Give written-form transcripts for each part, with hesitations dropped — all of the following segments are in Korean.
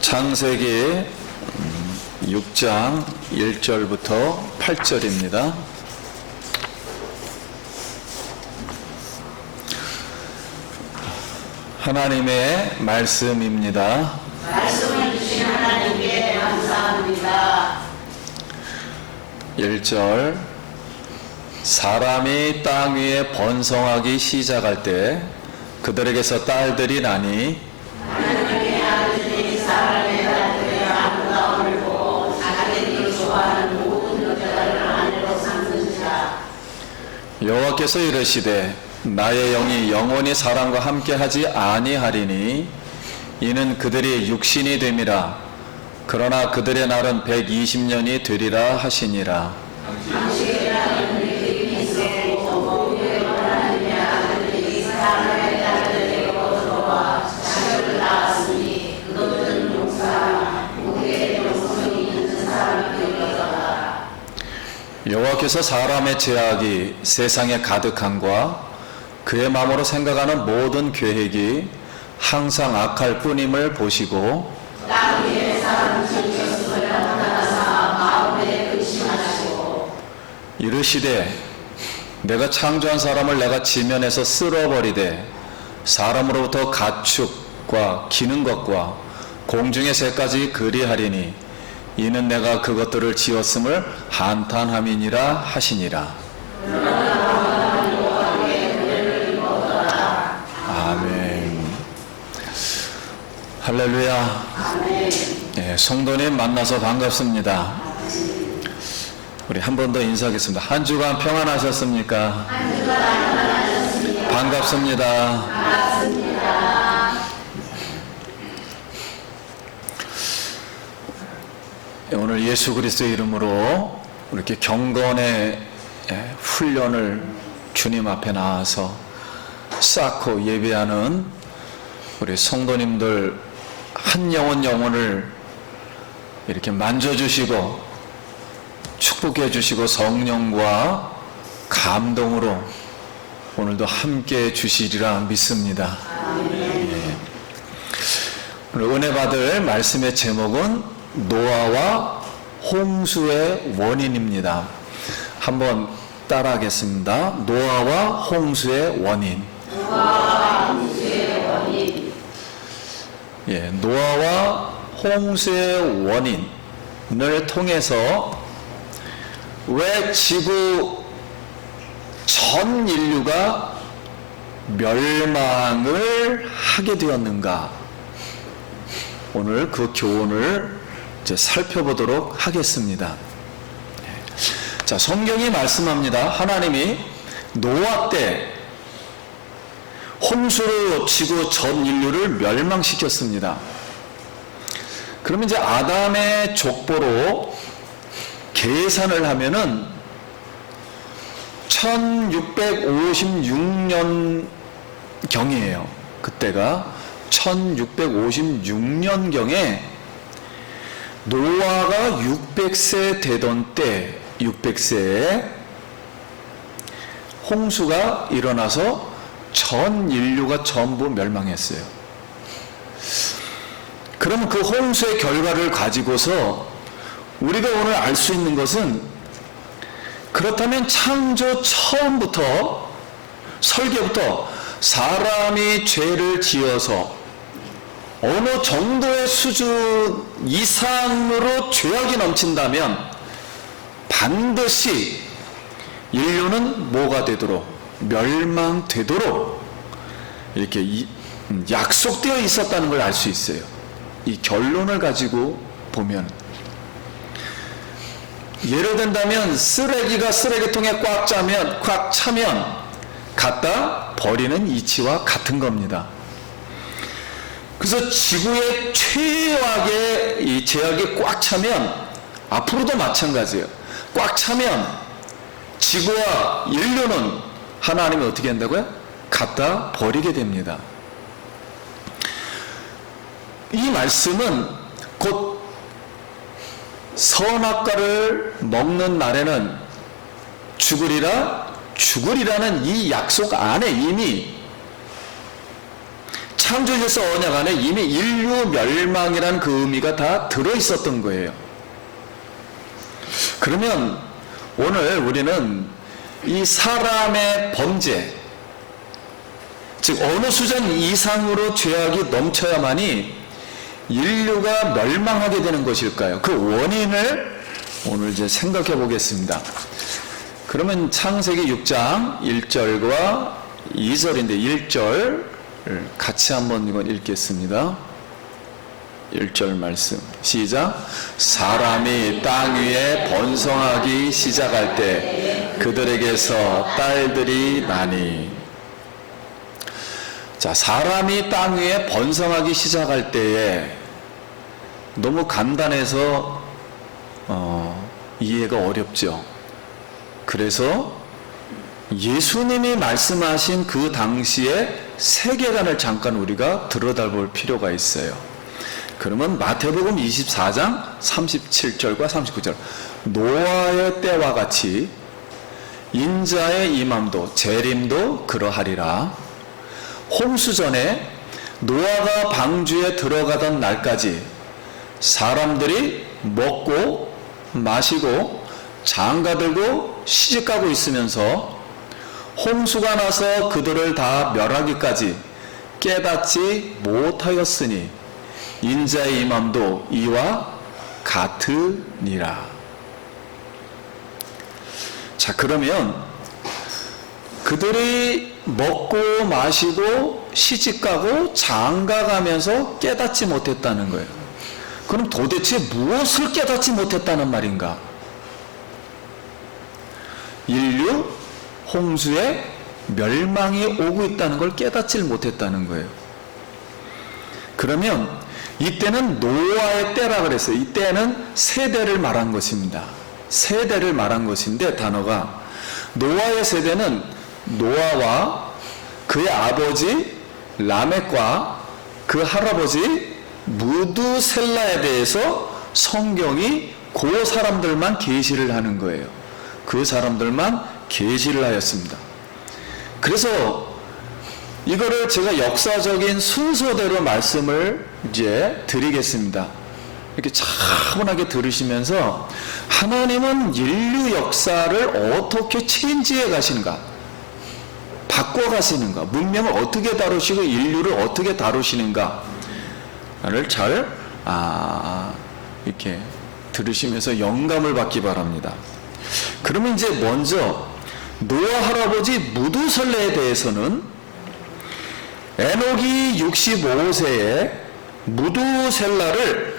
창세기 6장 1절부터 8절입니다. 하나님의 말씀입니다. 말씀을 주신 하나님께 감사합니다. 1절 사람이 땅 위에 번성하기 시작할 때 그들에게서 딸들이 나니 하나님의 아들들이 사람의 딸들의 아름다움을 보고 자기들이 좋아하는 모든 여자들을 아내로 삼는지라. 여호와께서 이르시되 나의 영이 영원히 사람과 함께하지 아니하리니 이는 그들이 육신이 됨이라. 그러나 그들의 날은 120년이 되리라 하시니라. 당시에는 그들이 있었고 모두의 하나님의 아들들이 사람의 딸들에게로 들어와 자녀를 낳았으니 그것은 용사라 모두의 영성이 있는 사람이 되었더라. 여호와께서 사람의 죄악이 세상에 가득함과 그의 마음으로 생각하는 모든 계획이 항상 악할 뿐임을 보시고 땅 위에 사람 즐겼음을 나타나사 마음에 근심하시고 이르시되 내가 창조한 사람을 내가 지면에서 쓸어버리되 사람으로부터 가축과 기는 것과 공중의 새까지 그리하리니 이는 내가 그것들을 지었음을 한탄함이니라 하시니라. 아멘. 할렐루야. 예, 성도님 만나서 반갑습니다. 우리 한 번 더 인사하겠습니다. 한 주간 평안하셨습니까? 반갑습니다. 오늘 예수 그리스도의 이름으로 이렇게 경건의 훈련을 주님 앞에 나와서 쌓고 예배하는 우리 성도님들 한 영혼을 이렇게 만져주시고 축복해 주시고 성령과 감동으로 오늘도 함께 주시리라 믿습니다. 예. 오늘 은혜 받을 말씀의 제목은 노아와 홍수의 원인입니다. 한번 따라하겠습니다. 노아와 홍수의 원인. 예, 노아와 홍수의 원인을 통해서 왜 지구 전 인류가 멸망을 하게 되었는가? 오늘 그 교훈을 이제 살펴보도록 하겠습니다. 자, 성경이 말씀합니다. 하나님이 노아 때 홍수로 지구 전 인류를 멸망시켰습니다. 그러면 이제 아담의 족보로 계산을 하면은 1656년 경이에요. 그때가 1656년 경에 노아가 600세 되던 때 600세에 홍수가 일어나서 전 인류가 전부 멸망했어요. 그러면 그 홍수의 결과를 가지고서 우리가 오늘 알 수 있는 것은, 그렇다면 창조 처음부터 설계부터 사람이 죄를 지어서 어느 정도의 수준 이상으로 죄악이 넘친다면 반드시 인류는 뭐가 되도록, 멸망되도록 이렇게 약속되어 있었다는 걸 알 수 있어요. 이 결론을 가지고 보면, 예를 든다면 쓰레기가 쓰레기통에 꽉 차면 갖다 버리는 이치와 같은 겁니다. 그래서 지구의 최악의 이 제약이 꽉 차면 앞으로도 마찬가지예요. 꽉 차면 지구와 인류는 하나님이 어떻게 한다고요? 갖다 버리게 됩니다. 이 말씀은 곧 선악과를 먹는 날에는 죽으리라는 이 약속 안에 이미 창조질서 언약 안에 이미 인류 멸망이라는 그 의미가 다 들어있었던 거예요. 그러면 오늘 우리는 이 사람의 범죄, 즉 어느 수준 이상으로 죄악이 넘쳐야만이 인류가 멸망하게 되는 것일까요? 그 원인을 오늘 이제 생각해 보겠습니다. 그러면 창세기 6장 1절과 2절인데 1절 같이 한번 이건 읽겠습니다. 1절 말씀 시작. 사람이 땅 위에 번성하기 시작할 때 그들에게서 딸들이 나니. 자, 사람이 땅 위에 번성하기 시작할 때에 너무 간단해서 이해가 어렵죠. 그래서 예수님이 말씀하신 그 당시의 세계관을 잠깐 우리가 들여다볼 필요가 있어요. 그러면 마태복음 24장 37절과 39절 노아의 때와 같이 인자의 임함도 재림도 그러하리라. 홍수 전에 노아가 방주에 들어가던 날까지 사람들이 먹고 마시고 장가들고 시집가고 있으면서 홍수가 나서 그들을 다 멸하기까지 깨닫지 못하였으니 인자의 임함도 이와 같으니라. 자, 그러면 그들이 먹고 마시고 시집가고 장가가면서 깨닫지 못했다는 거예요. 그럼 도대체 무엇을 깨닫지 못했다는 말인가? 인류 홍수에 멸망이 오고 있다는 걸 깨닫지 못했다는 거예요. 그러면 이때는 노아의 때라 그랬어요. 이때는 세대를 말한 것입니다. 세대를 말한 것인데 단어가 노아의 세대는 노아와 그의 아버지 라멕과 그 할아버지 무두셀라에 대해서 성경이 그 사람들만 계시를 하는 거예요. 그 사람들만 계시를 하였습니다. 그래서 이거를 제가 역사적인 순서대로 말씀을 이제 드리겠습니다. 이렇게 차분하게 들으시면서 하나님은 인류 역사를 어떻게 체인지해 가시는가, 바꿔 가시는가, 문명을 어떻게 다루시고 인류를 어떻게 다루시는가를 잘 이렇게 들으시면서 영감을 받기 바랍니다. 그러면 이제 먼저 노아 할아버지 무두셀라에 대해서는 에녹이 65세에 무두셀라를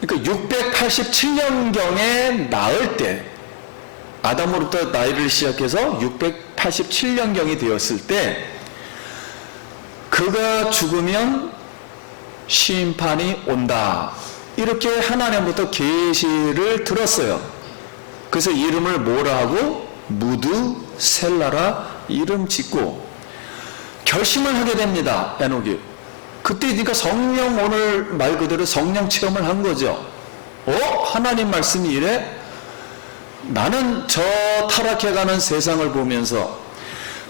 그러니까 687년경에 낳을 때, 아담으로부터 나이를 시작해서 687년경이 되었을 때 그가 죽으면 심판이 온다, 이렇게 하나님부터 계시를 들었어요. 그래서 이름을 뭐라 하고 무두셀라라 이름 짓고 결심을 하게 됩니다. 에녹이. 그때 그러니까 성령, 오늘 말 그대로 성령 체험을 한 거죠. 하나님 말씀이 이래? 나는 저 타락해가는 세상을 보면서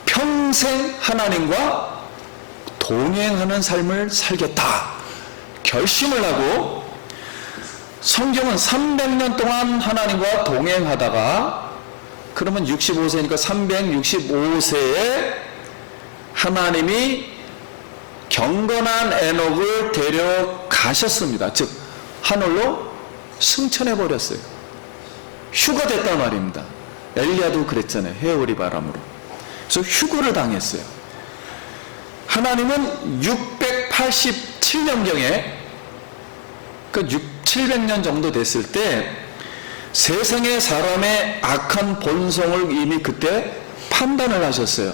평생 하나님과 동행하는 삶을 살겠다 결심을 하고, 성경은 300년 동안 하나님과 동행하다가 그러면 65세니까 365세에 하나님이 경건한 에녹을 데려가셨습니다. 즉 하늘로 승천해 버렸어요. 휴가 됐단 말입니다. 엘리야도 그랬잖아요. 해오리 바람으로. 그래서 휴거를 당했어요. 하나님은 687년경에 그러니까 700년 정도 됐을 때 세상의 사람의 악한 본성을 이미 그때 판단을 하셨어요.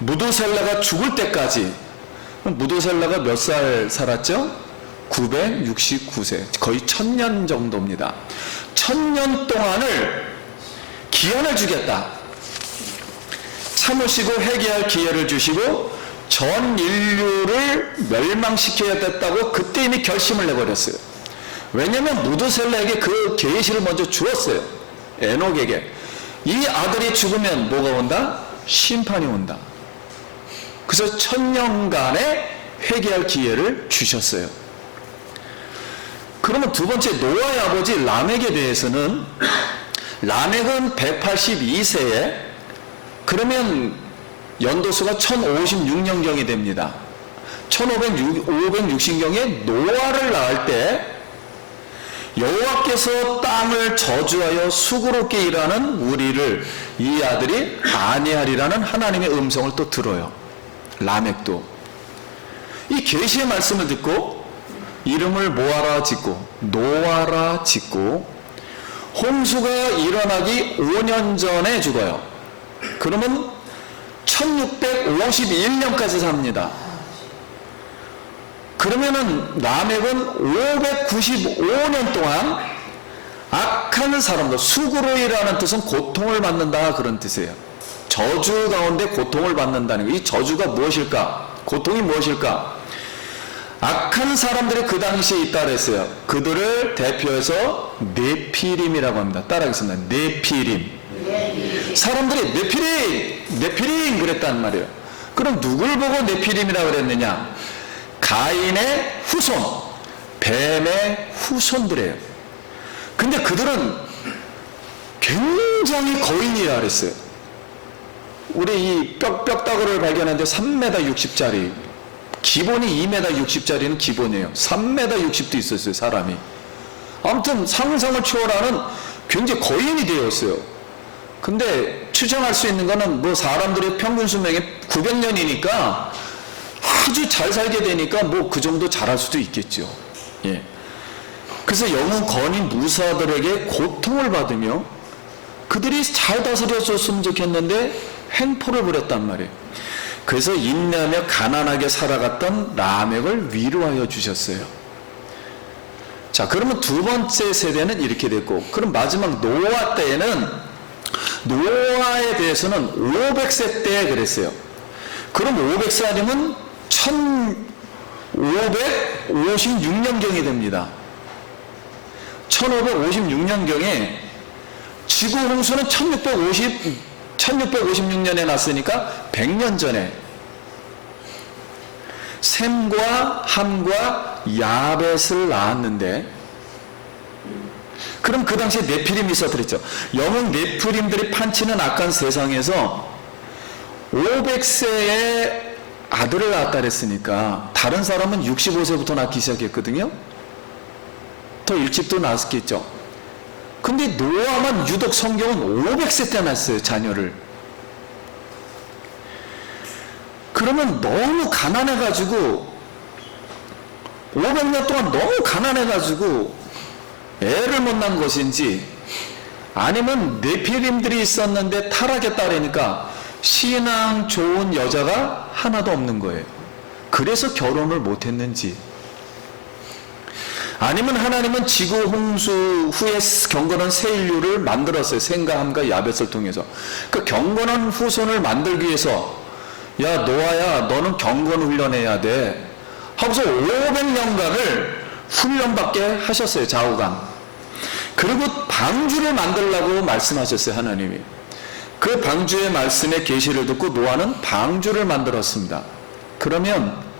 무두셀라가 죽을 때까지, 무두셀라가 몇 살 살았죠? 969세, 거의 1000년 정도입니다. 1000년 동안을 기한을 주겠다, 참으시고 회개할 기회를 주시고 전 인류를 멸망시켜야겠다고 그때 이미 결심을 내버렸어요. 왜냐하면 무두셀라에게 그 계시를 먼저 주었어요. 에녹에게 이 아들이 죽으면 뭐가 온다? 심판이 온다. 그래서 1000년간의 회개할 기회를 주셨어요. 그러면 두 번째 노아의 아버지 라멕에 대해서는, 라멕은 182세에, 그러면 연도수가 1056년경이 됩니다. 1560경에 노아를 낳을 때 여호와께서 땅을 저주하여 수고롭게 일하는 우리를 이 아들이 안위하리라는 하나님의 음성을 또 들어요. 라멕도 이 계시의 말씀을 듣고 이름을 뭐하라 짓고 노아라 짓고, 홍수가 일어나기 5년 전에 죽어요. 그러면 1651년까지 삽니다. 그러면은 라멕은 595년 동안 악한 사람들, 수고로이라는 뜻은 고통을 받는다, 그런 뜻이에요. 저주 가운데 고통을 받는다는 거. 이 저주가 무엇일까? 고통이 무엇일까? 악한 사람들이 그 당시에 있다 그랬어요. 그들을 대표해서 네피림이라고 합니다. 따라하겠습니다. 네피림. 사람들이 네피림 그랬단 말이에요. 그럼 누굴 보고 네피림이라고 그랬느냐? 가인의 후손, 뱀의 후손들이에요. 근데 그들은 굉장히 거인이라 그랬어요. 우리 이 뼈다구를 발견했는데 3m 60짜리, 기본이 2m 60짜리는 기본이에요. 3m 60도 있었어요, 사람이. 아무튼 상상을 초월하는 굉장히 거인이 되었어요. 근데 추정할 수 있는 거는 뭐 사람들의 평균 수명이 900년이니까 아주 잘 살게 되니까 뭐 그 정도 잘할 수도 있겠죠. 예. 그래서 영웅 건인 무사들에게 고통을 받으며 그들이 잘 다스려줬으면 좋겠는데 횡포를 부렸단 말이에요. 그래서 인내하며 가난하게 살아갔던 라멕을 위로하여 주셨어요. 자, 그러면 두 번째 세대는 이렇게 됐고, 그럼 마지막 노아 때에는, 노아에 대해서는 500세 때 그랬어요. 그럼 500세 아니면 1556년경이 됩니다. 1556년경에 지구 홍수는 1656년에 났으니까 100년 전에 셈과 함과 야벳을 낳았는데, 그럼 그 당시에 네피림이 있었더랬죠. 영웅 네피림들이 판치는 악한 세상에서 500세에 아들을 낳았다 그랬으니까 다른 사람은 65세부터 낳기 시작했거든요. 더 일찍도 낳았겠죠. 근데 노아만 유독 성경은 500세 때 낳았어요, 자녀를. 그러면 너무 가난해가지고 500년 동안 너무 가난해가지고 애를 못 낳은 것인지, 아니면 네피림들이 있었는데 타락했다 그러니까 신앙 좋은 여자가 하나도 없는 거예요. 그래서 결혼을 못했는지, 아니면 하나님은 지구 홍수 후에 경건한 새 인류를 만들었어요. 셈과 함과 야벳을 통해서. 그 경건한 후손을 만들기 위해서, 야 노아야 너는 경건 훈련해야 돼 하고서 500년간을 훈련받게 하셨어요. 좌우간. 그리고 방주를 만들라고 말씀하셨어요, 하나님이. 그 방주의 말씀의 계시를 듣고 노아는 방주를 만들었습니다. 그러면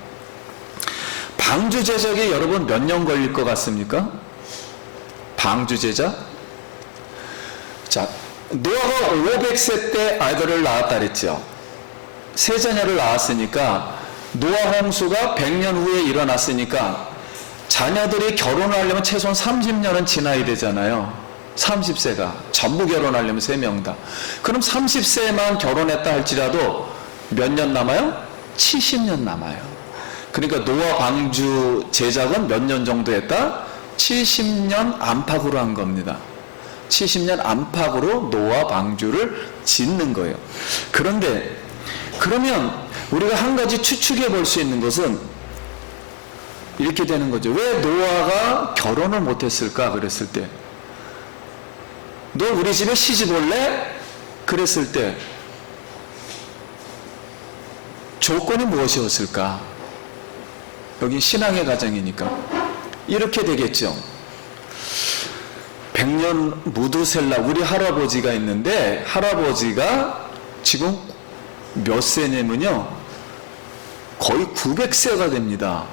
방주 제작에 여러분 몇 년 걸릴 것 같습니까? 방주 제작? 자, 노아가 500세 때 아들을 낳았다 그랬죠. 세 자녀를 낳았으니까 노아 홍수가 100년 후에 일어났으니까 자녀들이 결혼하려면 최소한 30년은 지나야 되잖아요. 30세가 전부 결혼하려면 3명 다. 그럼 30세만 결혼했다 할지라도 몇 년 남아요? 70년 남아요. 그러니까 노아 방주 제작은 몇 년 정도 했다? 70년 안팎으로 한 겁니다. 70년 안팎으로 노아 방주를 짓는 거예요. 그런데 그러면 우리가 한 가지 추측해 볼 수 있는 것은 이렇게 되는 거죠. 왜 노아가 결혼을 못했을까? 그랬을 때, 너 우리 집에 시집 올래? 그랬을 때 조건이 무엇이었을까? 여기 신앙의 가정이니까 이렇게 되겠죠. 100년 무두셀라, 우리 할아버지가 있는데 할아버지가 지금 몇 세냐면요 거의 900세가 됩니다.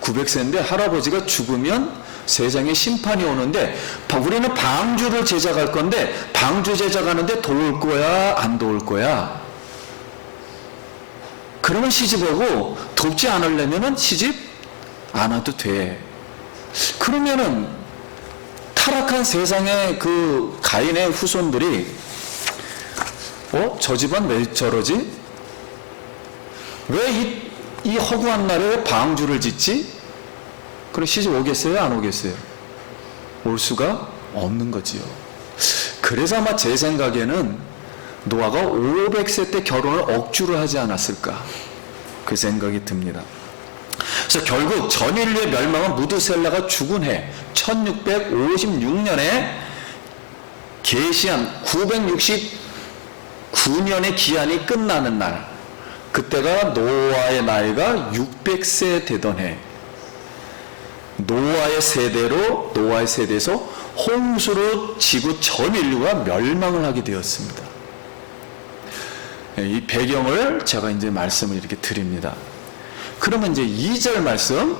900세인데 할아버지가 죽으면 세상에 심판이 오는데 우리는 방주를 제작할 건데 방주 제작하는데 도울 거야 안 도울 거야? 그러면 시집오고 돕지 않으려면 시집 안 와도 돼. 그러면은 타락한 세상의 그 가인의 후손들이 저 집안 왜 저러지? 왜 이 허구한 날에 방주를 짓지? 그럼 시집 오겠어요? 안 오겠어요? 올 수가 없는 거지요. 그래서 아마 제 생각에는 노아가 500세 때 결혼을 억지로 하지 않았을까 그 생각이 듭니다. 그래서 결국 전 인류의 멸망은 무드셀라가 죽은 해 1656년에 계시한 969년의 기한이 끝나는 날, 그때가 노아의 나이가 600세 되던 해, 노아의 세대에서 홍수로 지구 전 인류가 멸망을 하게 되었습니다. 이 배경을 제가 이제 말씀을 이렇게 드립니다. 그러면 이제 2절 말씀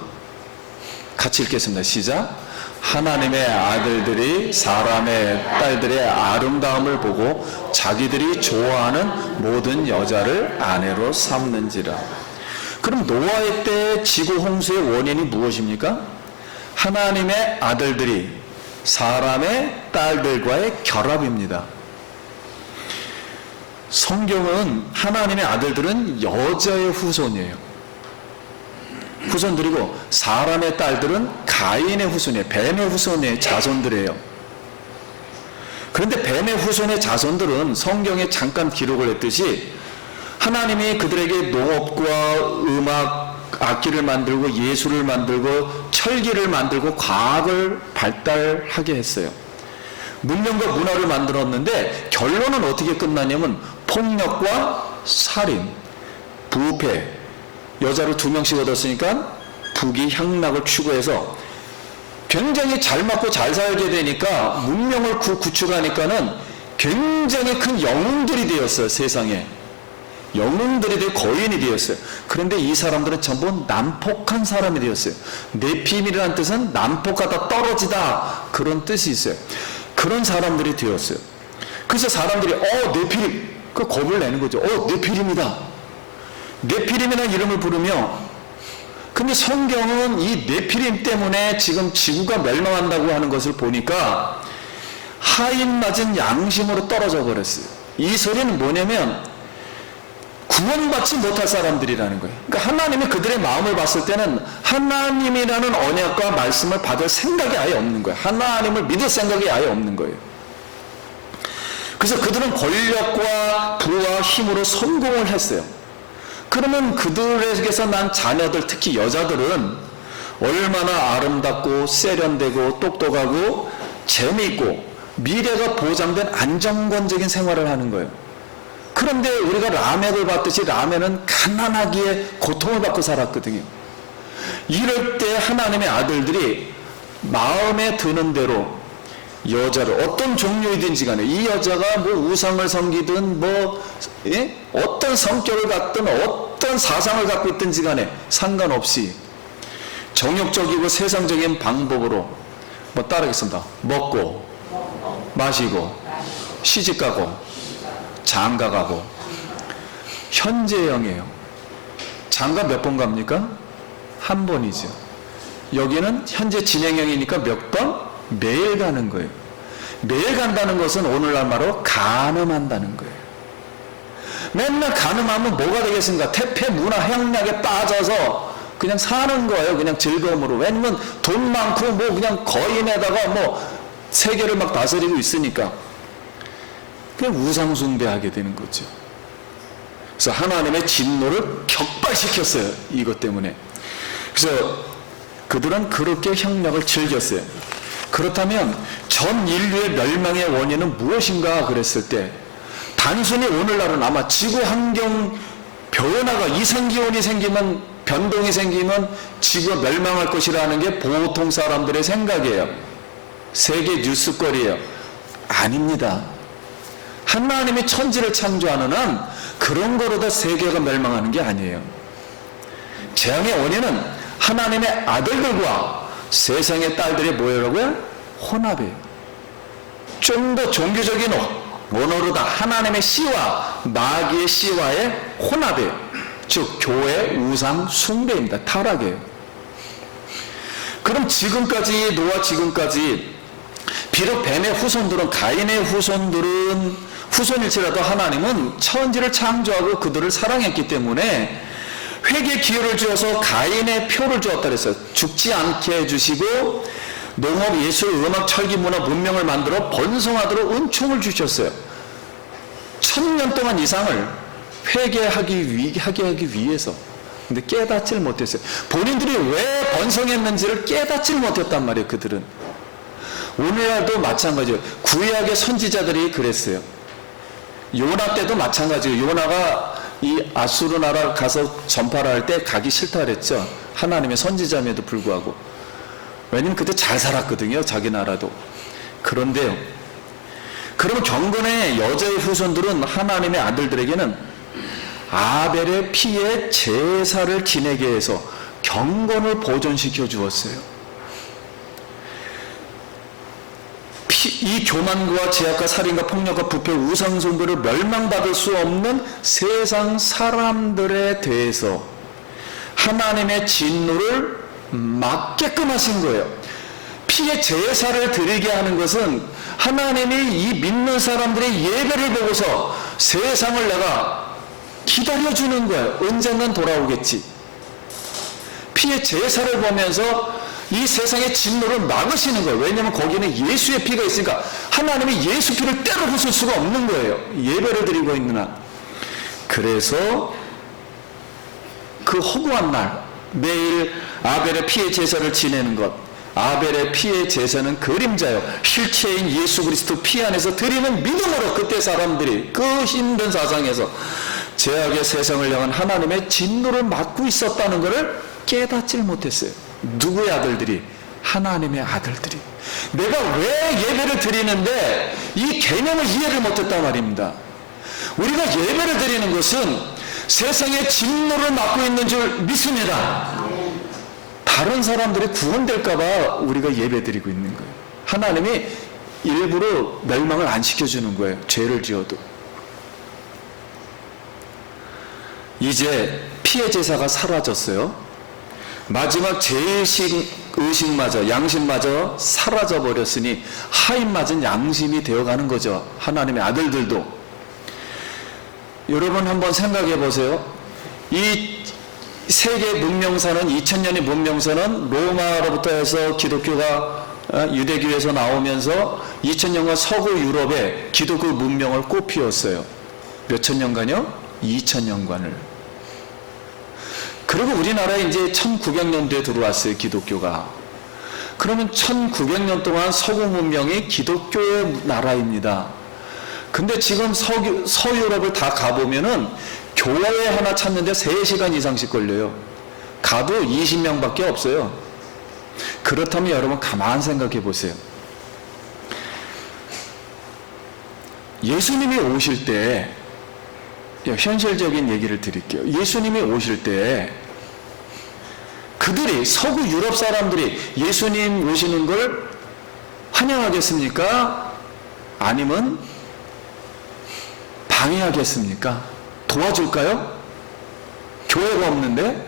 같이 읽겠습니다. 시작. 하나님의 아들들이 사람의 딸들의 아름다움을 보고 자기들이 좋아하는 모든 여자를 아내로 삼는지라. 그럼 노아의 때 지구 홍수의 원인이 무엇입니까? 하나님의 아들들이 사람의 딸들과의 결합입니다. 성경은 하나님의 아들들은 여자의 후손이에요. 후손들이고 사람의 딸들은 가인의 후손이에요. 뱀의 후손의 자손들이에요. 그런데 뱀의 후손의 자손들은 성경에 잠깐 기록을 했듯이 하나님이 그들에게 농업과 음악, 악기를 만들고 예술을 만들고 철기를 만들고 과학을 발달하게 했어요. 문명과 문화를 만들었는데 결론은 어떻게 끝나냐면 폭력과 살인, 부패, 여자를 2명씩 얻었으니까 부귀 향락을 추구해서 굉장히 잘 맞고 잘 살게 되니까 문명을 구축하니까는 굉장히 큰 영웅들이 되었어요. 세상에 영웅들이 되어 거인이 되었어요. 그런데 이 사람들은 전부 난폭한 사람이 되었어요. 네피림이라는 뜻은 난폭하다, 떨어지다, 그런 뜻이 있어요. 그런 사람들이 되었어요. 그래서 사람들이 네피림, 그 겁을 내는 거죠. 네피림이다, 네피림이라는 이름을 부르며, 근데 성경은 이 네피림 때문에 지금 지구가 멸망한다고 하는 것을 보니까 하인 맞은 양심으로 떨어져 버렸어요. 이 소리는 뭐냐면 구원받지 못할 사람들이라는 거예요. 그러니까 하나님이 그들의 마음을 봤을 때는 하나님이라는 언약과 말씀을 받을 생각이 아예 없는 거예요. 하나님을 믿을 생각이 아예 없는 거예요. 그래서 그들은 권력과 부와 힘으로 성공을 했어요. 그러면 그들에게서 난 자녀들, 특히 여자들은 얼마나 아름답고 세련되고 똑똑하고 재미있고 미래가 보장된 안정권적인 생활을 하는 거예요. 그런데 우리가 라멕을 봤듯이 라멕은 가난하기에 고통을 받고 살았거든요. 이럴 때 하나님의 아들들이 마음에 드는 대로 여자를 어떤 종류이든지 간에 이 여자가 뭐 우상을 섬기든 어떤 성격을 갖든 어떤 사상을 갖고 있든지 간에 상관없이 정욕적이고 세상적인 방법으로 따르겠습니다. 먹고 마시고 시집가고 장가가고. 현재형이에요. 장가 몇 번 갑니까? 한 번이죠. 여기는 현재 진행형이니까 몇 번? 매일 가는 거예요. 매일 간다는 것은 오늘날 말로 간음한다는 거예요. 맨날 간음하면 뭐가 되겠습니까? 태폐 문화 향락에 빠져서 그냥 사는 거예요. 그냥 즐거움으로. 왜냐면 돈 많고 그냥 거인에다가 세계를 막 다스리고 있으니까. 그냥 우상숭배하게 되는 거죠. 그래서 하나님의 진노를 격발시켰어요. 이것 때문에. 그래서 그들은 그렇게 향락을 즐겼어요. 그렇다면 전 인류의 멸망의 원인은 무엇인가 그랬을 때 단순히 오늘날은 아마 지구 환경 변화가 이상기온이 생기면 변동이 생기면 지구가 멸망할 것이라는 게 보통 사람들의 생각이에요. 세계 뉴스거리예요. 아닙니다. 하나님이 천지를 창조하는 한 그런 거로 다 세계가 멸망하는 게 아니에요. 재앙의 원인은 하나님의 아들들과 세상의 딸들이 뭐라고요? 혼합이에요. 좀 더 종교적인 언어로다 하나님의 씨와 마귀의 씨와의 혼합이에요. 즉 교회 우상 숭배입니다. 타락이에요. 그럼 지금까지 노아 지금까지 비록 뱀의 후손들은 가인의 후손일지라도 하나님은 천지를 창조하고 그들을 사랑했기 때문에 회개 기회를 주어서 가인의 표를 주었다 그랬어요. 죽지 않게 해주시고 농업, 예술, 음악, 철기, 문화, 문명을 만들어 번성하도록 은총을 주셨어요. 1000년 동안 이상을 회개하게 하기 위해서. 근데 깨닫지를 못했어요. 본인들이 왜 번성했는지를 깨닫지를 못했단 말이에요. 그들은. 오늘날도 마찬가지예요. 구약의 선지자들이 그랬어요. 요나 때도 마찬가지예요. 요나가 이 아수르 나라 가서 전파를 할 때 가기 싫다 그랬죠. 하나님의 선지자임에도 불구하고. 왜냐면 그때 잘 살았거든요. 자기 나라도. 그런데요. 그러면 경건의 여자의 후손들은 하나님의 아들들에게는 아벨의 피에 제사를 지내게 해서 경건을 보존시켜 주었어요. 이 교만과 제약과 살인과 폭력과 부패, 우상숭배를 멸망받을 수 없는 세상 사람들에 대해서 하나님의 진노를 막게끔 하신 거예요. 피의 제사를 드리게 하는 것은 하나님이 이 믿는 사람들의 예배를 보고서 세상을 내가 기다려주는 거예요. 언젠간 돌아오겠지. 피의 제사를 보면서 이 세상의 진노를 막으시는 거예요. 왜냐하면 거기는 예수의 피가 있으니까 하나님이 예수 피를 때려 부술 수가 없는 거예요. 예배를 드리고 있는 한. 그래서 그 허구한 날, 매일 아벨의 피의 제사를 지내는 것. 아벨의 피의 제사는 그림자요. 실체인 예수 그리스도 피 안에서 드리는 믿음으로 그때 사람들이 그 힘든 사상에서 죄악의 세상을 향한 하나님의 진노를 막고 있었다는 것을 깨닫지를 못했어요. 누구의 아들들이? 하나님의 아들들이. 내가 왜 예배를 드리는데 이 개념을 이해를 못했단 말입니다. 우리가 예배를 드리는 것은 세상의 진노를 막고 있는 줄 믿습니다. 다른 사람들이 구원될까봐 우리가 예배 드리고 있는 거예요. 하나님이 일부러 멸망을 안 시켜주는 거예요. 죄를 지어도. 이제 피의 제사가 사라졌어요. 마지막 의식마저 양심마저 사라져 버렸으니 하인맞은 양심이 되어가는 거죠. 하나님의 아들들도. 여러분 한번 생각해 보세요. 이 세계 문명사는 2000년의 문명사는 로마로부터 해서 기독교가 유대교에서 나오면서 2000년간 서구 유럽에 기독교 문명을 꽃피웠어요. 몇천 년간요? 2000년간을. 그리고 우리나라에 이제 1900년대에 들어왔어요. 기독교가. 그러면 1900년 동안 서구 문명이 기독교의 나라입니다. 근데 지금 서유럽을 다 가보면은 교회 하나 찾는데 3시간 이상씩 걸려요. 가도 20명밖에 없어요. 그렇다면 여러분 가만 생각해 보세요. 예수님이 오실 때, 현실적인 얘기를 드릴게요. 예수님이 오실 때 그들이 서구 유럽 사람들이 예수님 오시는 걸 환영하겠습니까? 아니면 방해하겠습니까? 도와줄까요? 교회가 없는데?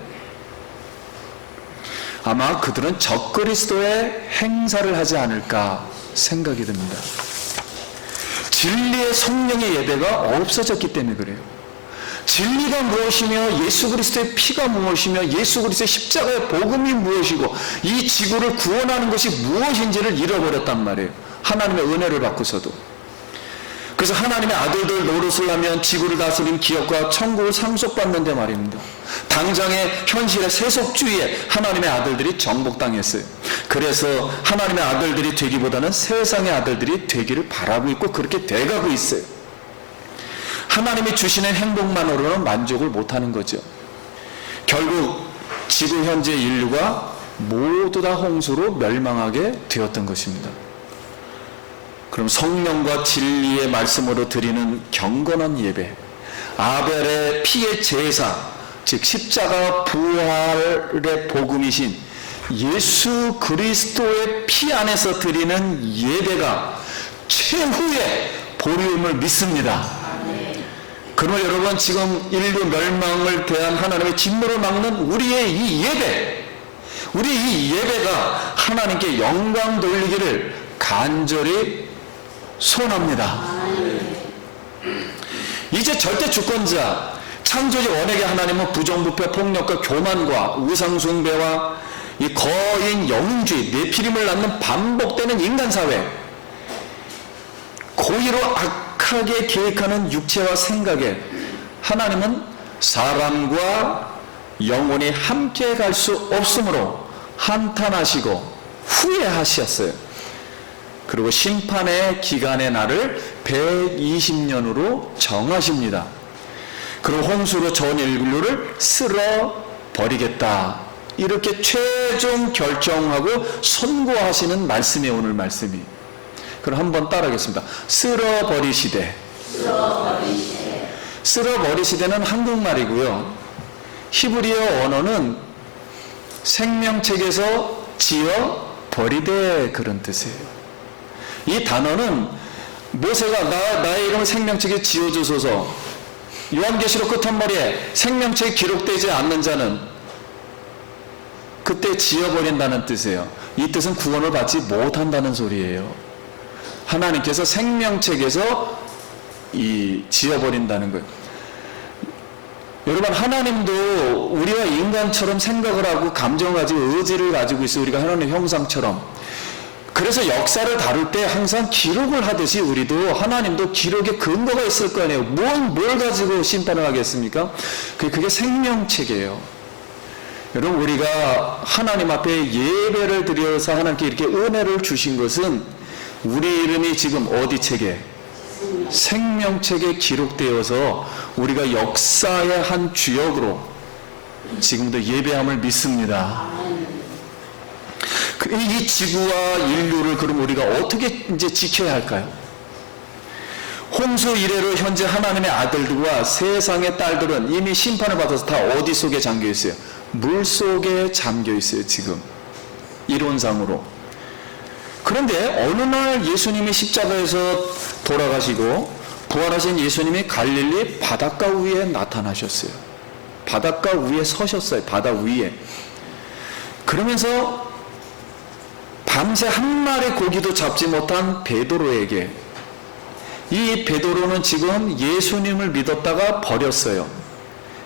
아마 그들은 적그리스도의 행사를 하지 않을까 생각이 듭니다. 진리의 성령의 예배가 없어졌기 때문에 그래요. 진리가 무엇이며 예수 그리스도의 피가 무엇이며 예수 그리스도의 십자가의 복음이 무엇이고 이 지구를 구원하는 것이 무엇인지를 잃어버렸단 말이에요. 하나님의 은혜를 받고서도. 그래서 하나님의 아들들 노릇을 하면 지구를 다스린 기업과 천국을 상속받는데 말입니다. 당장의 현실의 세속주의에 하나님의 아들들이 정복당했어요. 그래서 하나님의 아들들이 되기보다는 세상의 아들들이 되기를 바라고 있고 그렇게 돼가고 있어요. 하나님이 주시는 행복만으로는 만족을 못하는 거죠. 결국 지구 현재 인류가 모두 다 홍수로 멸망하게 되었던 것입니다. 그럼 성령과 진리의 말씀으로 드리는 경건한 예배, 아벨의 피의 제사, 즉 십자가 부활의 복음이신 예수 그리스도의 피 안에서 드리는 예배가 최후의 보리음을 믿습니다. 그러면 여러분, 지금 인류 멸망을 대한 하나님의 진노를 막는 우리의 이 예배, 우리 이 예배가 하나님께 영광 돌리기를 간절히 소원합니다. 이제 절대 주권자, 창조주 원액의 하나님은 부정부패, 폭력과 교만과 우상숭배와 이 거인 영웅주의, 네피림을 낳는 반복되는 인간사회, 고의로 악하게 계획하는 육체와 생각에 하나님은 사람과 영혼이 함께 갈 수 없으므로 한탄하시고 후회하셨어요. 그리고 심판의 기간의 날을 120년으로 정하십니다. 그리고 홍수로 전 인류를 쓸어버리겠다, 이렇게 최종 결정하고 선고하시는 말씀이 오늘 말씀이. 그럼 한번 따라하겠습니다. 쓸어버리시되. 쓸어버리시되는 한국말이고요, 히브리어 언어는 생명책에서 지어버리되, 그런 뜻이에요. 이 단어는 모세가 나의 이름을 생명책에 지어주소서, 요한계시록 끝한머리에 생명책에 기록되지 않는 자는 그때 지어버린다는 뜻이에요. 이 뜻은 구원을 받지 못한다는 소리예요. 하나님께서 생명책에서 지어버린다는 거예요. 여러분, 하나님도 우리와 인간처럼 생각을 하고 감정을 가지고 의지를 가지고 있어요. 우리가 하나님의 형상처럼. 그래서 역사를 다룰 때 항상 기록을 하듯이 우리도, 하나님도 기록에 근거가 있을 거 아니에요. 뭘 가지고 심판을 하겠습니까? 그게 생명책이에요. 여러분, 우리가 하나님 앞에 예배를 드려서 하나님께 이렇게 은혜를 주신 것은 우리 이름이 지금 어디 책에? 생명책에 기록되어서 우리가 역사의 한 주역으로 지금도 예배함을 믿습니다. 이 지구와 인류를 그럼 우리가 어떻게 이제 지켜야 할까요? 홍수 이래로 현재 하나님의 아들들과 세상의 딸들은 이미 심판을 받아서 다 어디 속에 잠겨 있어요? 물 속에 잠겨 있어요, 지금. 이론상으로. 그런데 어느 날 예수님이 십자가에서 돌아가시고 부활하신 예수님이 갈릴리 바닷가 위에 나타나셨어요. 바닷가 위에 서셨어요. 바다 위에. 그러면서 밤새 한 마리 고기도 잡지 못한 베드로에게, 이 베드로는 지금 예수님을 믿었다가 버렸어요.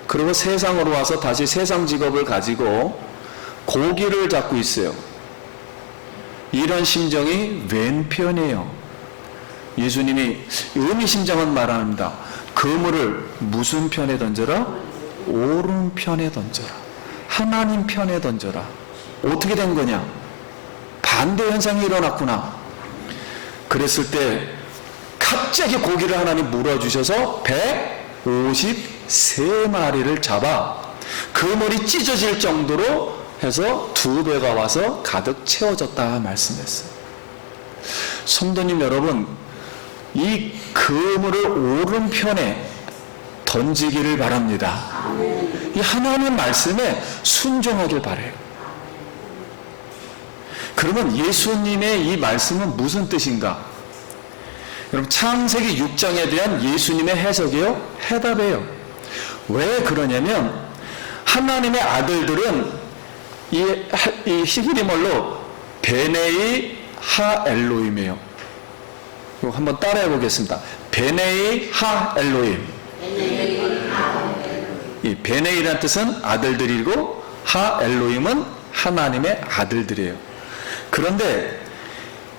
그리고 세상으로 와서 다시 세상 직업을 가지고 고기를 잡고 있어요. 이런 심정이 왼편이에요. 예수님이 의미심장한 말 합니다. 그물을 무슨 편에 던져라? 오른편에 던져라. 하나님 편에 던져라. 어떻게 된 거냐? 반대 현상이 일어났구나. 그랬을 때 갑자기 고기를 하나님 물어주셔서 153마리를 잡아 그물이 찢어질 정도로 해서 2배가 와서 가득 채워졌다 말씀했어요. 성도님 여러분, 이 그물을 오른편에 던지기를 바랍니다. 이 하나님의 말씀에 순종하길 바라요. 그러면 예수님의 이 말씀은 무슨 뜻인가? 여러분, 창세기 6장에 대한 예수님의 해석이요? 해답이에요. 왜 그러냐면 하나님의 아들들은 이 히브리말로 베네이 하 엘로임이에요. 이거 한번 따라해 보겠습니다. 베네이 하 엘로임. 이 베네이라는 뜻은 아들들이고 하 엘로임은 하나님의 아들들이에요. 그런데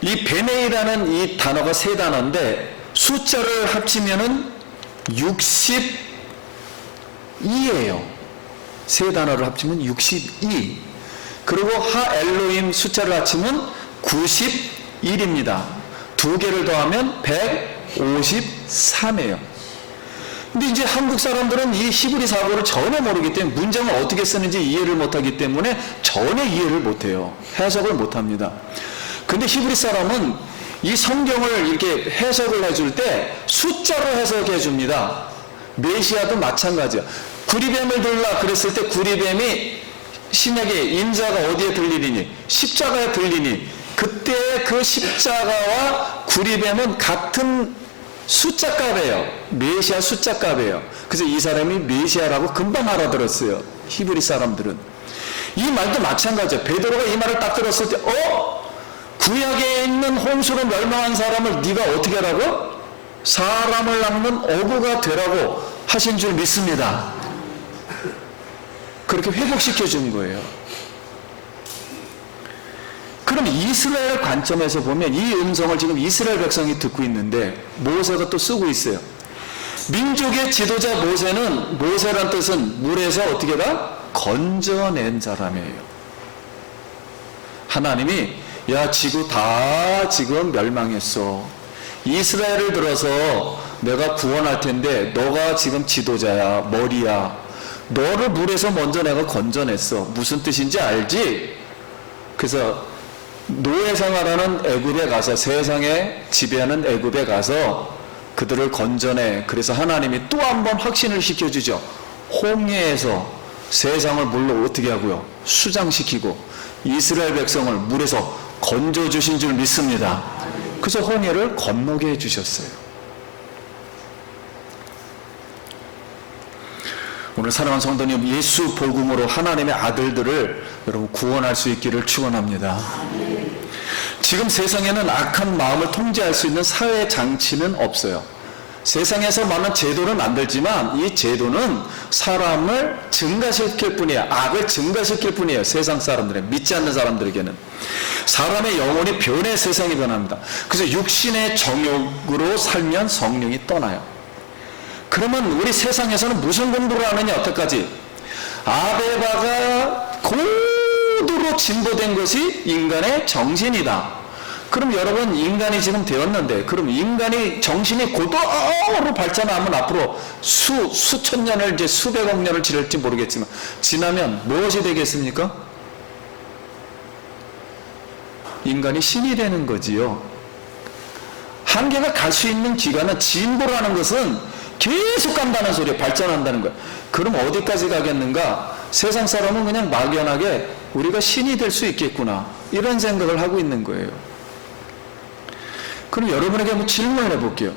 이 베네이라는 이 단어가 3단어인데 숫자를 합치면은 62예요. 3단어를 합치면 62. 그리고 하 엘로임 숫자를 합치면 91입니다. 2개를 더하면 153이에요. 근데 이제 한국 사람들은 이 히브리 사고를 전혀 모르기 때문에 문장을 어떻게 쓰는지 이해를 못하기 때문에 전혀 이해를 못해요. 해석을 못합니다. 근데 히브리 사람은 이 성경을 이렇게 해석을 해줄 때 숫자로 해석해 줍니다. 메시아도 마찬가지야. 구리뱀을 들라 그랬을 때 구리뱀이 신약에 인자가 어디에 들리니? 십자가에 들리니 그때 그 십자가와 구리뱀은 같은 숫자값이에요. 메시아 숫자값이에요. 그래서 이 사람이 메시아라고 금방 알아들었어요. 히브리 사람들은. 이 말도 마찬가지예요. 베드로가 이 말을 딱 들었을 때 구약에 있는 홍수로 멸망한 사람을 네가 어떻게 하라고? 사람을 낚는 어부가 되라고 하신 줄 믿습니다. 그렇게 회복시켜 준 거예요. 그럼 이스라엘 관점에서 보면 이 음성을 지금 이스라엘 백성이 듣고 있는데 모세가 또 쓰고 있어요. 민족의 지도자 모세는, 모세란 뜻은 물에서 어떻게 다 건져낸 사람이에요. 하나님이 야 지구 다 지금 멸망했어. 이스라엘을 들어서 내가 구원할 텐데 너가 지금 지도자야, 머리야. 너를 물에서 먼저 내가 건져냈어. 무슨 뜻인지 알지? 그래서 노예 생활하는 애굽에 가서, 세상에 지배하는 애굽에 가서 그들을 건져내. 그래서 하나님이 또 한 번 확신을 시켜주죠. 홍해에서 세상을 물로 어떻게 하고요? 수장시키고 이스라엘 백성을 물에서 건져주신 줄 믿습니다. 그래서 홍해를 건너게 해주셨어요. 오늘 사랑하는 성도님, 예수 복음으로 하나님의 아들들을 여러분 구원할 수 있기를 축원합니다. 지금 세상에는 악한 마음을 통제할 수 있는 사회 장치는 없어요. 세상에서 많은 제도를 만들지만 이 제도는 사람을 증가시킬 뿐이에요. 악을 증가시킬 뿐이에요. 세상 사람들은, 믿지 않는 사람들에게는. 사람의 영혼이 변해 세상이 변합니다. 그래서 육신의 정욕으로 살면 성령이 떠나요. 그러면 우리 세상에서는 무슨 공부를 하느냐, 여태까지? 아베바가 고도로 진보된 것이 인간의 정신이다. 그럼 여러분, 인간이 지금 되었는데, 그럼 인간이 정신이 고도로 발전하면 앞으로 수천 년을, 이제 수백억 년을 지날지 모르겠지만, 지나면 무엇이 되겠습니까? 인간이 신이 되는 거지요. 한계가 갈 수 있는 기간은, 진보라는 것은 계속 간다는 소리에 발전한다는 거예요. 그럼 어디까지 가겠는가? 세상 사람은 그냥 막연하게 우리가 신이 될 수 있겠구나, 이런 생각을 하고 있는 거예요. 그럼 여러분에게 한번 질문을 해볼게요.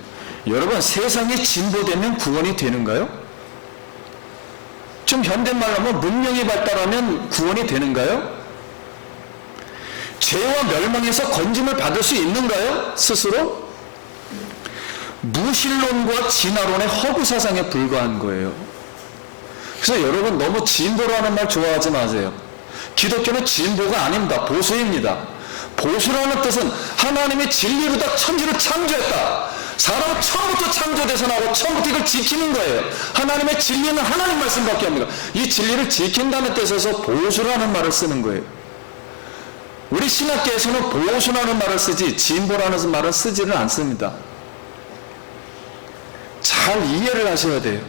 여러분, 세상이 진보되면 구원이 되는가요? 좀 현대말로 하면 문명이 발달하면 구원이 되는가요? 죄와 멸망에서 건짐을 받을 수 있는가요? 스스로? 무신론과 진화론의 허구 사상에 불과한 거예요. 그래서 여러분, 너무 진보라는 말 좋아하지 마세요. 기독교는 진보가 아닙니다. 보수입니다. 보수라는 뜻은 하나님의 진리로 다 천지를 창조했다. 사람은 처음부터 창조돼서 나오고 처음부터 이걸 지키는 거예요. 하나님의 진리는 하나님 말씀밖에 없습니다. 이 진리를 지킨다는 뜻에서 보수라는 말을 쓰는 거예요. 우리 신학계에서는 보수라는 말을 쓰지 진보라는 말을 쓰지는 않습니다. 잘 이해를 하셔야 돼요.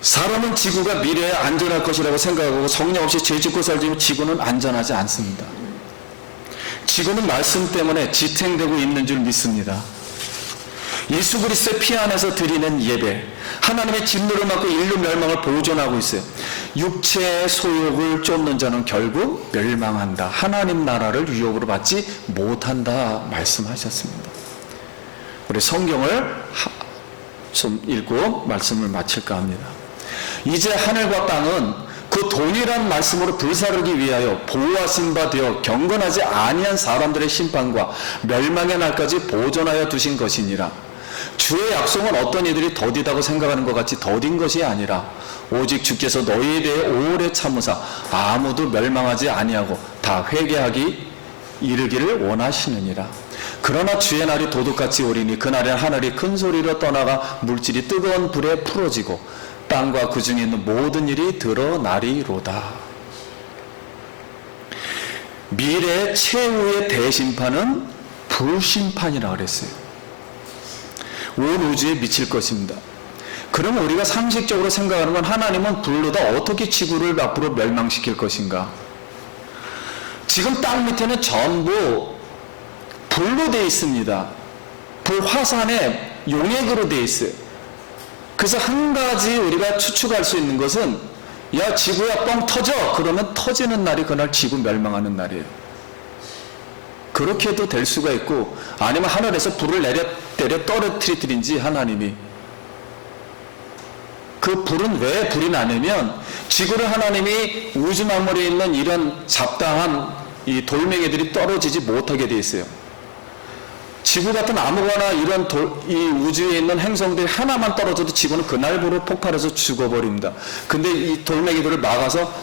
사람은 지구가 미래에 안전할 것이라고 생각하고 성령 없이 죄 짓고 살지만 지구는 안전하지 않습니다. 지구는 말씀 때문에 지탱되고 있는 줄 믿습니다. 예수 그리스도의 피 안에서 드리는 예배, 하나님의 진노를 받고 인류 멸망을 보존하고 있어요. 육체의 소욕을 쫓는 자는 결국 멸망한다. 하나님 나라를 유업으로 받지 못한다 말씀하셨습니다. 우리 성경을 좀 읽고 말씀을 마칠까 합니다. 이제 하늘과 땅은 그 동일한 말씀으로 불사르기 위하여 보호하신 바 되어 경건하지 아니한 사람들의 심판과 멸망의 날까지 보존하여 두신 것이니라. 주의 약속은 어떤 이들이 더디다고 생각하는 것 같이 더딘 것이 아니라 오직 주께서 너희에 대해 오래 참으사 아무도 멸망하지 아니하고 다 회개하기 이르기를 원하시느니라. 그러나 주의 날이 도둑같이 오리니 그날엔 하늘이 큰 소리로 떠나가 물질이 뜨거운 불에 풀어지고 땅과 그 중에 있는 모든 일이 드러나리로다. 미래의 최후의 대심판은 불심판이라고 그랬어요. 온 우주에 미칠 것입니다. 그러면 우리가 상식적으로 생각하는 건 하나님은 불로다 어떻게 지구를 앞으로 멸망시킬 것인가? 지금 땅 밑에는 전부 불로 되어 있습니다. 불화산에 용액으로 되어 있어요. 그래서 한 가지 우리가 추측할 수 있는 것은, 야 지구야 뻥 터져, 그러면 터지는 날이 그날 지구 멸망하는 날이에요. 그렇게도 될 수가 있고, 아니면 하늘에서 불을 때려 떨어뜨리든지 하나님이. 그 불은 왜 불이 나냐면, 지구를 하나님이 우주 만물에 있는 이런 잡다한 이 돌멩이들이 떨어지지 못하게 돼 있어요. 지구 같은 아무거나 이런 이 우주에 있는 행성들이 하나만 떨어져도 지구는 그날부로 폭발해서 죽어버립니다. 근데 이 돌멩이들을 막아서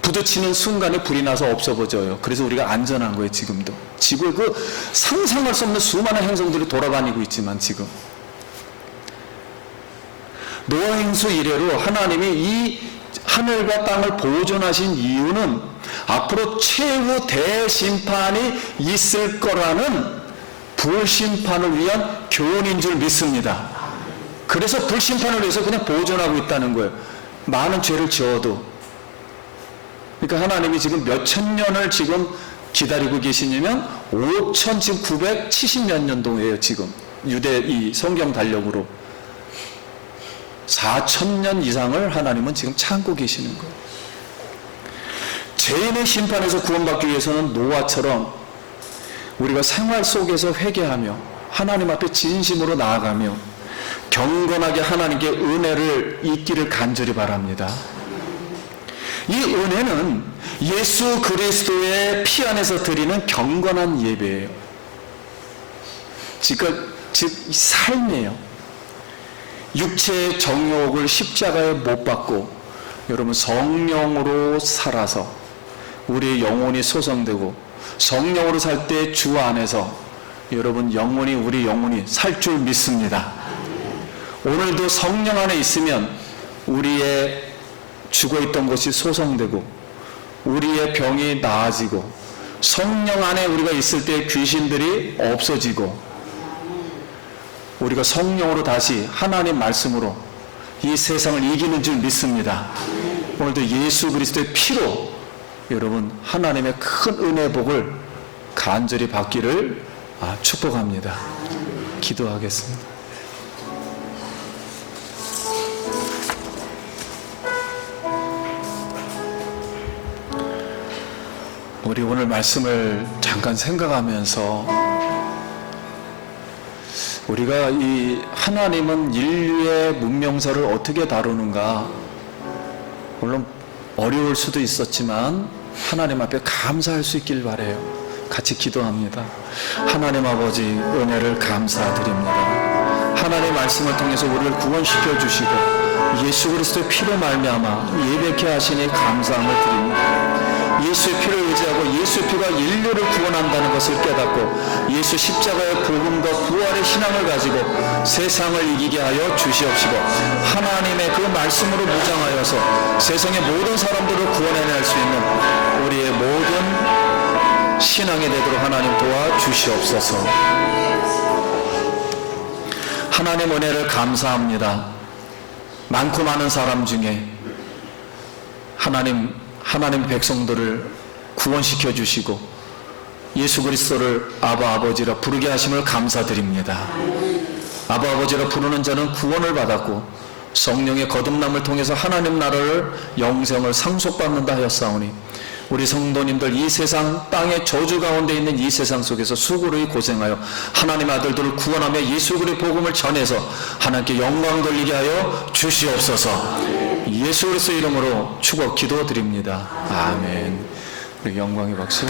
부딪히는 순간에 불이 나서 없어버져요. 그래서 우리가 안전한 거예요. 지금도 지구에 그 상상할 수 없는 수많은 행성들이 돌아다니고 있지만, 지금 노아 행수 이래로 하나님이 이 하늘과 땅을 보존하신 이유는 앞으로 최후 대심판이 있을 거라는 불심판을 위한 교훈인 줄 믿습니다. 그래서 불심판을 위해서 그냥 보존하고 있다는 거예요. 많은 죄를 지어도. 그러니까 하나님이 지금 몇천 년을 지금 기다리고 계시냐면 5,970몇 년도예요. 지금 유대 이 성경 달력으로 4,000년 이상을 하나님은 지금 참고 계시는 거예요. 죄인의 심판에서 구원받기 위해서는 노아처럼 우리가 생활 속에서 회개하며 하나님 앞에 진심으로 나아가며 경건하게 하나님께 은혜를 잊기를 간절히 바랍니다. 이 은혜는 예수 그리스도의 피 안에서 드리는 경건한 예배예요. 즉 삶이에요. 육체의 정욕을 십자가에 못 박고 여러분 성령으로 살아서 우리의 영혼이 소성되고, 성령으로 살 때 주 안에서 여러분 우리 영혼이 살 줄 믿습니다. 오늘도 성령 안에 있으면 우리의 죽어있던 것이 소성되고 우리의 병이 나아지고, 성령 안에 우리가 있을 때 귀신들이 없어지고, 우리가 성령으로 다시 하나님 말씀으로 이 세상을 이기는 줄 믿습니다. 오늘도 예수 그리스도의 피로 여러분 하나님의 큰 은혜 복을 간절히 받기를 축복합니다. 기도하겠습니다. 우리 오늘 말씀을 잠깐 생각하면서, 우리가 이 하나님은 인류의 문명사를 어떻게 다루는가, 물론 어려울 수도 있었지만 하나님 앞에 감사할 수 있길 바라요. 같이 기도합니다. 하나님 아버지, 은혜를 감사드립니다. 하나님의 말씀을 통해서 우리를 구원시켜 주시고 예수 그리스도의 피로 말미암아 예배케 하시니 감사함을 드립니다. 예수의 피를 의지하고 예수의 피가 인류를 구원한다는 것을 깨닫고 예수 십자가의 복음과 부활의 신앙을 가지고 세상을 이기게 하여 주시옵시고, 하나님의 그 말씀으로 무장하여서 세상의 모든 사람들을 구원해낼 수 있는 우리의 모든 신앙이 되도록 하나님 도와주시옵소서. 하나님 은혜를 감사합니다. 많고 많은 사람 중에 하나님 백성들을 구원시켜 주시고 예수 그리스도를 아바 아버지라 부르게 하심을 감사드립니다. 아바 아버지라 부르는 자는 구원을 받았고 성령의 거듭남을 통해서 하나님 나라를 영생을 상속받는다 하였사오니, 우리 성도님들 이 세상 땅의 저주 가운데 있는 이 세상 속에서 수고로이 고생하여 하나님 아들들을 구원하며 예수 그리스도의 복음을 전해서 하나님께 영광 돌리게 하여 주시옵소서. 예수 그리스도 이름으로 축복 기도드립니다. 아멘. 우리 영광의 박수.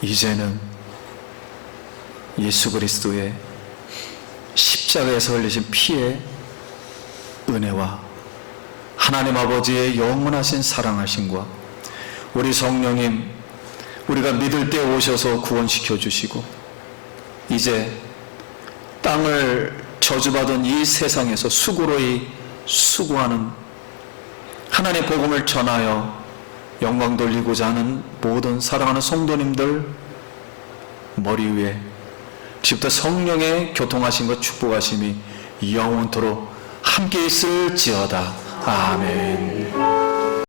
이제는 예수 그리스도의 십자가에서 흘리신 피의 은혜와 하나님 아버지의 영원하신 사랑하심과 우리 성령님 우리가 믿을 때 오셔서 구원시켜 주시고, 이제 땅을 저주받은 이 세상에서 수고로이 수고하는 하나님의 복음을 전하여 영광 돌리고자 하는 모든 사랑하는 성도님들 머리 위에 지금부터 성령의 교통하심과 축복하심이 영원토록 함께 있을지어다. 아멘.